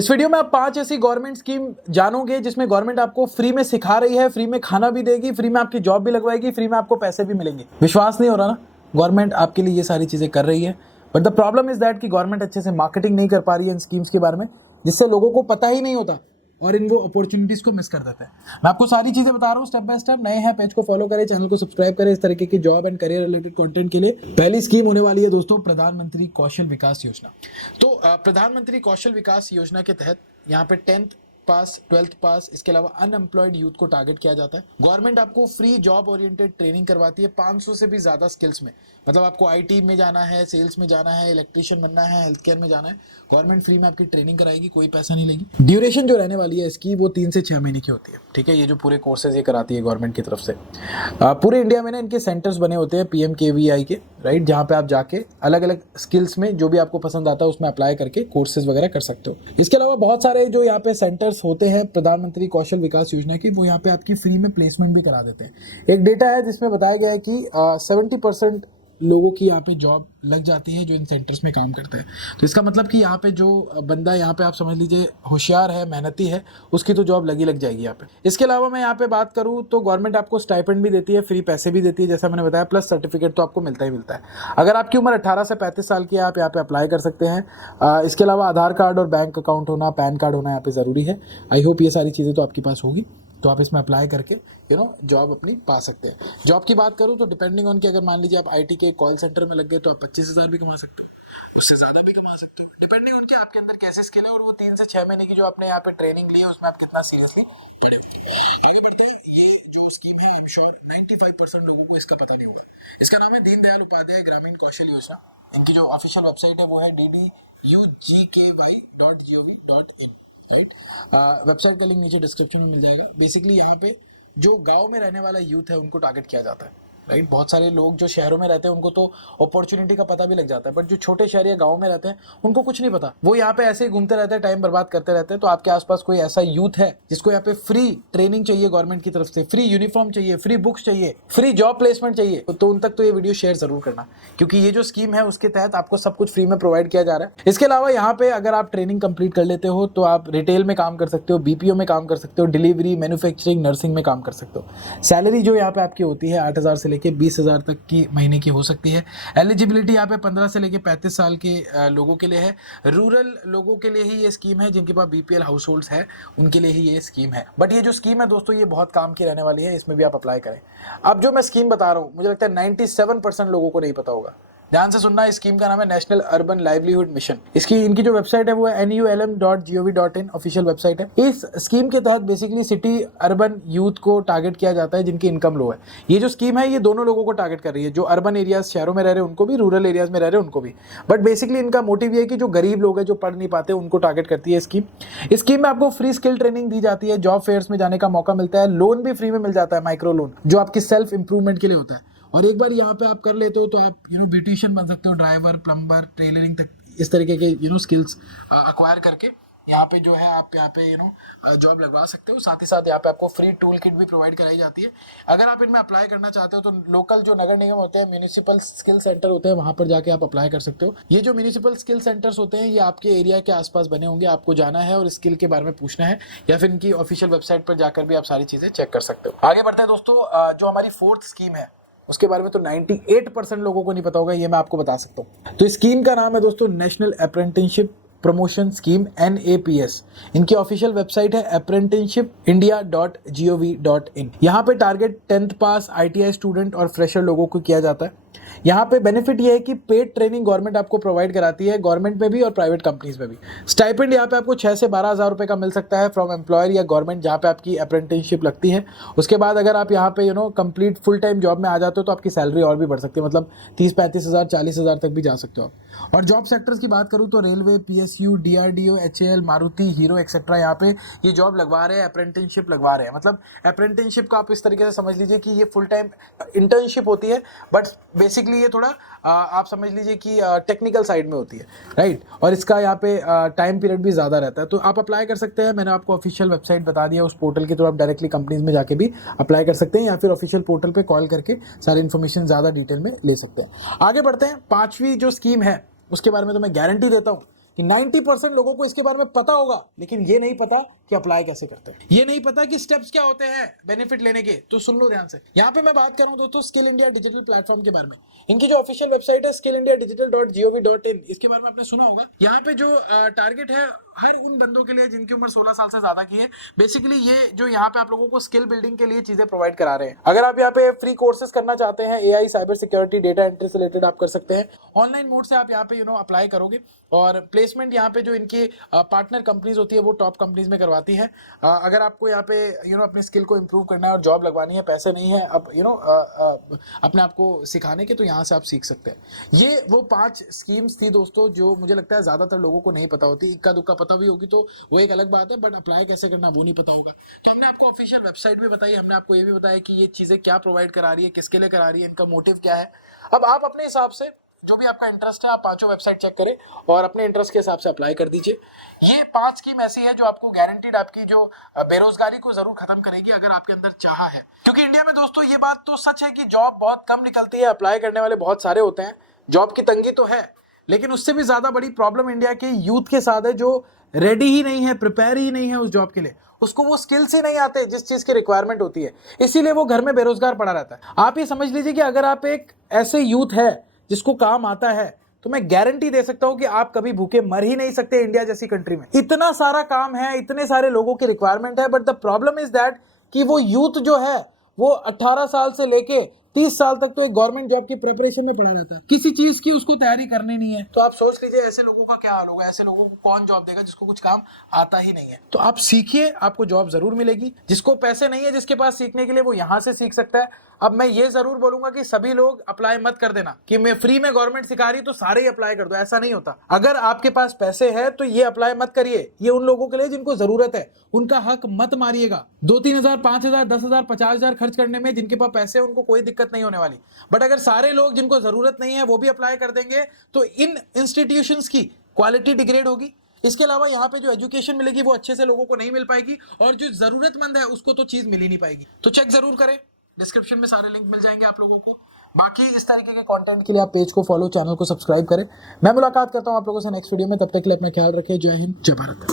इस वीडियो में आप 5 ऐसी गवर्नमेंट स्कीम जानोगे जिसमें गवर्नमेंट आपको फ्री में सिखा रही है, फ्री में खाना भी देगी, फ्री में आपकी जॉब भी लगवाएगी, फ्री में आपको पैसे भी मिलेंगे। विश्वास नहीं हो रहा ना? गवर्नमेंट आपके लिए ये सारी चीजें कर रही है, but the problem is that कि गवर्नमेंट अच्छे से मार्केटिंग नहीं कर पा रही है इन स्कीम्स के बारे में, जिससे लोगों को पता ही नहीं होता और इन वो अपॉर्चुनिटीज को मिस कर देते हैं। मैं आपको सारी चीजें बता रहा हूँ स्टेप बाय स्टेप। नए हैं पेज को फॉलो करें, चैनल को सब्सक्राइब करें इस तरीके की job and career related content के लिए। पहली स्कीम होने वाली है दोस्तों प्रधानमंत्री कौशल विकास योजना। तो प्रधानमंत्री कौशल विकास योजना के तहत यहाँ पे 10th पास, 12th पास, इसके अलावा अनएम्प्लॉयड यूथ को टारगेट किया जाता है। गवर्नमेंट आपको फ्री जॉब ओरिएंटेड ट्रेनिंग करवाती है 500 से भी ज्यादा स्किल्स में। मतलब आपको आईटी में जाना है, सेल्स में जाना है, इलेक्ट्रिशियन बनना है, हेल्थ केयर में जाना है, गवर्नमेंट फ्री में आपकी ट्रेनिंग कराएगी, कोई पैसा नहीं लेगी। ड्यूरेशन जो रहने वाली है इसकी वो 3 से 6 महीने की होती है। ठीक है, ये जो पूरे कोर्सेज ये कराती है गवर्नमेंट की तरफ से। पूरे इंडिया में ना इनके सेंटर्स बने होते हैं PMKVI के, राइट, जहाँ पे आप जाके अलग अलग स्किल्स में जो भी आपको पसंद आता है उसमें अप्लाई करके कोर्सेज वगैरह कर सकते हो। इसके अलावा बहुत सारे जो यहाँ पे सेंटर्स होते हैं प्रधानमंत्री कौशल विकास योजना की, वो यहाँ पे आपकी फ्री में प्लेसमेंट भी करा देते हैं। एक डेटा है जिसमें बताया गया है कि 70% लोगों की यहाँ पे जॉब लग जाती है जो इन सेंटर्स में काम करते हैं। तो इसका मतलब कि यहाँ पे जो बंदा यहाँ पे आप समझ लीजिए होशियार है, मेहनती है, उसकी तो जॉब लग जाएगी यहाँ पे। इसके अलावा मैं यहाँ पे बात करूँ तो गवर्नमेंट आपको स्टाइपेंड भी देती है, फ्री पैसे भी देती है जैसा मैंने बताया, प्लस सर्टिफिकेट तो आपको मिलता ही मिलता है। अगर आपकी उम्र 18 से 35 साल की है आप यहाँ पे अप्लाई कर सकते हैं। इसके अलावा आधार कार्ड और बैंक अकाउंट होना, पैन कार्ड होना यहाँ पे ज़रूरी है। आई होप ये सारी चीज़ें तो आपके पास होगी, तो आप इसमें अप्लाई करके जॉब अपनी पा सकते हैं। जॉब की बात करूँ तो डिपेंडिंग ऑन कि अगर मान लीजिए आप आईटी के कॉल सेंटर में लग गए तो आप 25,000 भी कमा सकते हो, उससे ज़्यादा भी कमा सकते हो, डिपेंडिंग ऑन कि आपके अंदर कैसे स्किल है और वो 3 से 6 महीने की जो आपने यहाँ पे ट्रेनिंग ली है उसमें आप कितना सीरियसली पढ़े हो। आगे बढ़ते हैं। ये जो स्कीम है आई एम श्योर 95% लोगों को इसका पता नहीं होगा। इसका नाम है दीनदयाल उपाध्याय ग्रामीण कौशल योजना। इनकी जो ऑफिशियल वेबसाइट है वो है ddugky.gov.in, राइट। वेबसाइट का लिंक नीचे डिस्क्रिप्शन में मिल जाएगा। बेसिकली यहाँ पे जो गांव में रहने वाला यूथ है उनको टारगेट किया जाता है, राइट। बहुत सारे लोग जो शहरों में रहते हैं उनको तो अपॉर्चुनिटी का पता भी लग जाता है, बट जो छोटे शहर या गांव में रहते हैं उनको कुछ नहीं पता, वो यहाँ पे ऐसे ही घूमते रहते हैं, टाइम बर्बाद करते रहते हैं। तो आपके आसपास कोई ऐसा यूथ है जिसको यहाँ पे फ्री ट्रेनिंग चाहिए गवर्नमेंट की तरफ से, फ्री यूनिफॉर्म चाहिए, फ्री बुक्स चाहिए, फ्री जॉब प्लेसमेंट चाहिए, तो उन तक तो ये वीडियो शेयर जरूर करना, क्योंकि ये जो स्कीम है उसके तहत आपको सब कुछ फ्री में प्रोवाइड किया जा रहा है। इसके अलावा यहाँ पे अगर आप ट्रेनिंग कंप्लीट कर लेते हो तो आप रिटेल में काम कर सकते हो, BPO में काम कर सकते हो, डिलीवरी, मैन्युफैक्चरिंग, नर्सिंग में काम कर सकते हो। सैलरी जो यहाँ पे आपकी होती है 8,000 से लेके 20,000 तक की महीने की हो सकती है। एलिजिबिलिटी यहाँ पे 15 से लेके 35 साल के लोगों के लिए है। रूरल लोगों के लिए ही ये स्कीम है, जिनके पास BPL हाउस होल्ड्स है उनके लिए ही ये स्कीम है। बट ये जो स्कीम है दोस्तों ये बहुत काम की रहने वाली है, इसमें भी आप अप्लाई करें। अब जो मैं स्कीम बता रहा हूँ मुझे लगता है 97% लोगों को नहीं पता होगा। ध्यान से सुनना, इस स्कीम का नाम है नेशनल अर्बन लाइवलीहुड मिशन। इनकी जो वेबसाइट है वो है nulm.gov.in ऑफिशियल वेबसाइट है। इस स्कीम के तहत बेसिकली सिटी अर्बन यूथ को टारगेट किया जाता है जिनकी इनकम लो है। ये जो स्कीम है ये दोनों लोगों को टारगेट कर रही है, जो अर्बन एरियाज शहरों में रह रहे हैं उनको भी, रूरल एरियाज में रह रहे हैं उनको भी। बट बेसिकली इनका मोटिव ये है कि जो गरीब लोग हैं जो पढ़ नहीं पाते उनको टारगेट करती है स्कीम। इस स्कीम में आपको फ्री स्किल ट्रेनिंग दी जाती है, जॉब फेयर्स में जाने का मौका मिलता है, लोन भी फ्री में मिल जाता है, माइक्रो लोन, जो आपकी सेल्फ इंप्रूवमेंट के लिए होता है। और एक बार यहाँ पे आप कर लेते हो तो आप ब्यूटिशियन बन सकते हो, ड्राइवर, प्लम्बर, टेलरिंग तक, इस तरीके के स्किल्स अक्वायर करके यहाँ पे जो है आप यहाँ पे जॉब लगवा सकते हो। साथ ही साथ यहाँ पे आपको फ्री टूल किट भी प्रोवाइड कराई जाती है। अगर आप इनमें अप्लाई करना चाहते हो तो लोकल जो नगर निगम होते हैं, म्यूनिसिपल स्किल सेंटर होते हैं, वहां पर जाके आप अप्लाई कर सकते हो। ये जो म्यूनिसिपल स्किल सेंटर्स होते हैं ये आपके एरिया के आसपास बने होंगे, आपको जाना है और स्किल के बारे में पूछना है, या फिर इनकी ऑफिशियल वेबसाइट पर जाकर भी आप सारी चीजें चेक कर सकते हो। आगे बढ़ते हैं दोस्तों। जो हमारी 4th स्कीम है उसके बारे में तो 98% लोगों को नहीं पता होगा, ये मैं आपको बता सकता हूँ। तो स्कीम का नाम है दोस्तों national apprenticeship promotion scheme, NAPS। इनकी ऑफिशियल वेबसाइट है apprenticeshipindia.gov.in। यहाँ पे टारगेट 10th पास, ITI स्टूडेंट और फ्रेशर लोगों को किया जाता है। यहाँ पे बेनिफिट ये है कि पेड ट्रेनिंग गवर्नमेंट आपको प्रोवाइड कराती है, गवर्नमेंट में भी और प्राइवेट कंपनीज में भी। स्टाइपेंड यहाँ पे आपको 6 से 12,000 रुपए का मिल सकता है फ्रॉम एम्प्लॉयर या गवर्नमेंट जहाँ पे आपकी अप्रेंटिसशिप लगती है। उसके बाद अगर आप यहाँ पे कंप्लीट फुल टाइम जॉब में आ जाते हो तो आपकी सैलरी और भी बढ़ सकती है, मतलब 30-35,000, 40,000 तक भी जा सकते हो आप। और जॉब सेक्टर्स की बात करूँ तो railway, PSU, DRDO, HAL, Maruti, hero etcetera यहाँ पे ये जॉब लगवा रहे हैं, अप्रेंटिसशिप लगवा रहे हैं। मतलब अप्रेंटिसशिप को आप इस तरीके से समझ लीजिए कि ये फुल टाइम इंटर्नशिप होती है, बट बेसिकली ये थोड़ा आप समझ लीजिए कि टेक्निकल साइड में होती है, राइट। और इसका यहाँ पे टाइम पीरियड भी ज़्यादा रहता है, तो आप अप्लाई कर सकते हैं। मैंने आपको ऑफिशियल वेबसाइट बता दिया उस पोर्टल की, तो आप डायरेक्टली कंपनीज में जाके भी अप्लाई कर सकते हैं, या फिर ऑफिशियल पोर्टल पे कॉल करके सारी इन्फॉर्मेशन ज़्यादा डिटेल में ले सकते हैं। आगे बढ़ते हैं। 5वीं जो स्कीम है उसके बारे में तो मैं गारंटी देता हूँ कि 90% लोगों को इसके बारे में पता होगा, लेकिन ये नहीं पता कि अप्लाई कैसे करते हैं, ये नहीं पता कि स्टेप्स क्या होते हैं बेनिफिट लेने के। तो सुन लो ध्यान से, यहाँ पे मैं बात कर रहा हूँ दोस्तों स्किल इंडिया डिजिटल प्लेटफॉर्म के बारे में। इनकी जो ऑफिशियल वेबसाइट है skillindiadigital.gov.in, इसके बारे में आपने सुना होगा। यहाँ पे जो टारगेट है हर उन बंदों के लिए जिनकी उम्र 16 साल से ज्यादा की है। बेसिकली ये जो यहाँ पे आप लोगों को स्किल बिल्डिंग के लिए चीजें प्रोवाइड करा रहे हैं। अगर आप यहाँ पे फ्री कोर्सेज करना चाहते हैं, AI, cyber security, data entry से रिलेटेड आप कर सकते हैं। ऑनलाइन मोड से आप यहाँ पे अप्लाई करोगे और प्लेसमेंट यहाँ पे जो इनके पार्टनर कंपनीज होती है वो टॉप कंपनीज में करवाती है। अगर आपको यहाँ पे अपने स्किल को इम्प्रूव करना है और जॉब लगवानी है, पैसे नहीं है अब अपने आप को सिखाने के, तो यहाँ से आप सीख सकते हैं। ये वो 5 स्कीम्स थी दोस्तों जो मुझे लगता है ज्यादातर लोगों को नहीं पता होती। इक्का दुक्का पता भी होगी तो वो एक अलग बात है, बट अप्लाई कैसे करना वो नहीं पता होगा। तो हमने आपको ऑफिशियल वेबसाइट भी बताई, हमने आपको ये भी बताया कि ये चीजें क्या प्रोवाइड करा रही है, किसके लिए करा रही है, इनका मोटिव क्या है। अब आप अपने हिसाब से जो भी आपका इंटरेस्ट है, आप पांचों वेबसाइट चेक करें और अपने इंटरेस्ट के हिसाब से अप्लाई कर दीजिए। ये 5 स्कीम ऐसी है जो आपको गारंटीड आपकी जो बेरोजगारी को जरूर खत्म करेगी अगर आपके अंदर चाह है। क्योंकि इंडिया में दोस्तों ये बात तो सच है कि जॉब बहुत कम निकलती है, अप्लाई करने वाले बहुत सारे होते हैं, जॉब की तंगी तो है, लेकिन उससे भी ज्यादा बड़ी प्रॉब्लम इंडिया के यूथ के साथ है जो रेडी ही नहीं है, प्रिपेयर ही नहीं है उस जॉब के लिए, उसको वो स्किल्स ही नहीं आते जिस चीज की रिक्वायरमेंट होती है, इसीलिए वो घर में बेरोजगार पड़ा रहता है। आप ये समझ लीजिए कि अगर आप एक ऐसे यूथ है जिसको काम आता है, तो मैं गारंटी दे सकता हूं कि आप कभी भूखे मर ही नहीं सकते इंडिया जैसी कंट्री में। इतना सारा काम है, इतने सारे लोगों की रिक्वायरमेंट है, but the problem is that कि वो यूथ जो है वो 18 साल से लेके 30 साल तक तो एक गवर्नमेंट जॉब की प्रिपरेशन में पड़ा रहता है, किसी चीज की उसको तैयारी करनी नहीं है। तो आप सोच लीजिए ऐसे लोगों का क्या हाल होगा, ऐसे लोगों को कौन जॉब देगा जिसको कुछ काम आता ही नहीं है। तो आप सीखिए, आपको जॉब जरूर मिलेगी। जिसको पैसे नहीं है जिसके पास सीखने के लिए, वो यहां से सीख सकता है। अब मैं ये जरूर बोलूंगा कि सभी लोग अप्लाई मत कर देना कि मैं फ्री में गवर्नमेंट सिखा रही तो सारे ही अप्लाई कर दो, ऐसा नहीं होता। अगर आपके पास पैसे है तो ये अप्लाई मत करिए, ये उन लोगों के लिए जिनको जरूरत है, उनका हक मत मारिएगा। 2-3 हजार, 5 हजार, 10 हजार, 50 हजार खर्च करने में जिनके पास पैसे है उनको कोई दिक्कत नहीं होने वाली, बट अगर सारे लोग जिनको जरूरत नहीं है वो भी अप्लाई कर देंगे तो इन इंस्टीट्यूशंस की क्वालिटी डिग्रेड होगी। इसके अलावा यहाँ पे जो एजुकेशन मिलेगी वो अच्छे से लोगों को नहीं मिल पाएगी, और जो जरूरतमंद है उसको तो चीज मिल ही नहीं पाएगी। तो चेक जरूर करें, डिस्क्रिप्शन में सारे लिंक मिल जाएंगे आप लोगों को। बाकी इस तरीके के कंटेंट के लिए आप पेज को फॉलो, चैनल को सब्सक्राइब करें। मैं मुलाकात करता हूं आप लोगों से नेक्स्ट वीडियो में, तब तक के लिए अपना ख्याल रखें। जय हिंद, जय भारत।